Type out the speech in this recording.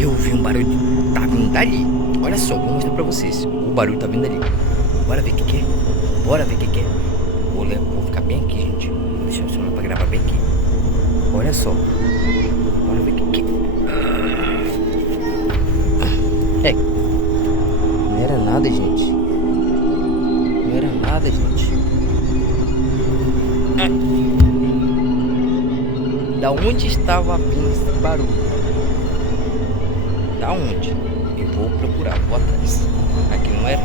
Eu ouvi um barulho. Tá vindo dali. Olha só, vou mostrar pra vocês. O barulho tá vindo ali. Bora ver o que que é. Bora ver o que que é. Vou ficar bem aqui, gente. Deixa eu chamar pra gravar bem aqui. Olha só. Bora ver o que que é. Não era nada, gente. Não era nada, gente. Da onde estava vindo esse barulho? Da onde? Eu vou procurar, vou atrás. Aqui não era?